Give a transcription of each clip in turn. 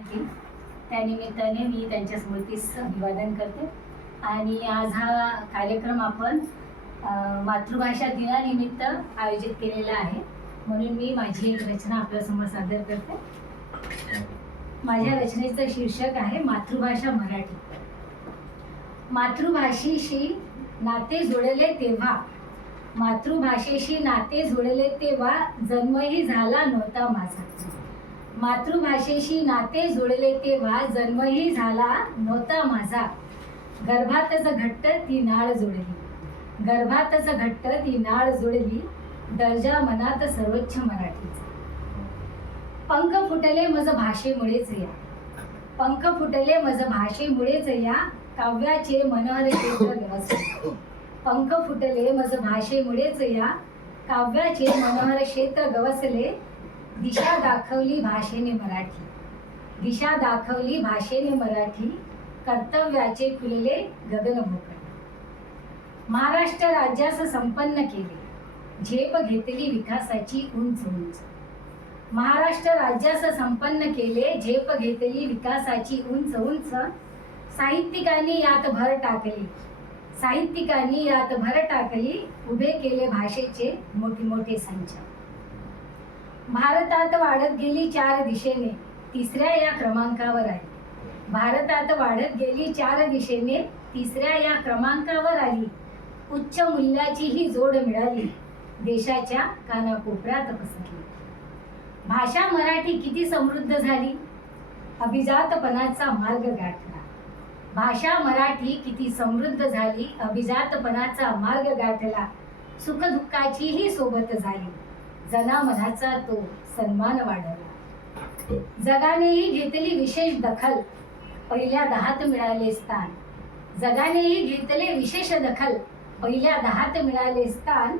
त्यानिमित्ताने मी त्यांच्या स्मृतीस अभिवादन करते आणि आज हा कार्यक्रम आपण मातृभाषा दिनानिमित्त आयोजित केलेला आहे, म्हणून मी माझी एक रचना आपल्यासमोर सादर करते. माझ्या रचनेचं शीर्षक आहे मातृभाषा मराठी. मातृभाषेशी नाते जुळले तेव्हा, मातृभाषेशी नाते जुळले तेव्हा जन्मही झाला नव्हता माझा. मातृभाषेशी नाते जुळले तेव्हा जन्मही झाला नव्हता माझा. गर्भातच घट्ट ती नाळ जुळली, गर्भातच घट्ट ती नाळ जुळली, दर्जा मनात सर्वोच्च मराठीचा. पंख फुटले मज भाषेमुळेच या, पंख फुटले मज भाषेमुळेच या, काव्याचे मनोहर क्षेत्र गवसले. पंख फुटले मज भाषेमुळेच या, काव्याचे मनोहर क्षेत्र गवसले. दिशा दाखवली भाषेने मराठी, दिशा दाखवली भाषेने मराठी, कर्तव्याचे खुलले गगन मोकळे. महाराष्ट्र राज्यास संपन्न केले, झेप घेतली विकासाची उंच उंच. महाराष्ट्र राज्यास संपन्न केले, झेप घेतली विकासाची उंच उंच. साहित्यिकांनी यात भर टाकली, साहित्यिकांनी यात भर टाकली, उभे केले भाषेचे मोठे मोठे संच. भारतात वाढत गेली चार दिशेने, तिसऱ्या या क्रमांकावर आली. भारतात वाढत गेली चार दिशेने, तिसऱ्या या क्रमांकावर आली. उच्च मूल्याची ही जोड मिळाली, देशाच्या कानाकोपऱ्यात पसरली. भाषा मराठी किती समृद्ध झाली, अभिजातपणाचा मार्ग गाठला. भाषा मराठी किती समृद्ध झाली, अभिजातपणाचा मार्ग गाठला. सुखदुःखाचीही सोबत झाली, जनामनाचा तो सन्मान वाढवला. जगानेही घेतली विशेष दखल, पहिल्या 10त मिळाले स्थान. जगानेही घेतले विशेष दखल, पहिल्या 10त मिळाले स्थान.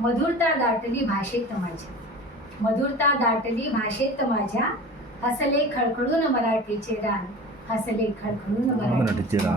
मधुरता दाटली भाषेत माझ्या, मधुरता दाटली भाषेत माझ्या, हसले खळखळून मराठीचे रान, हसले खळखळून मराठीचे रान.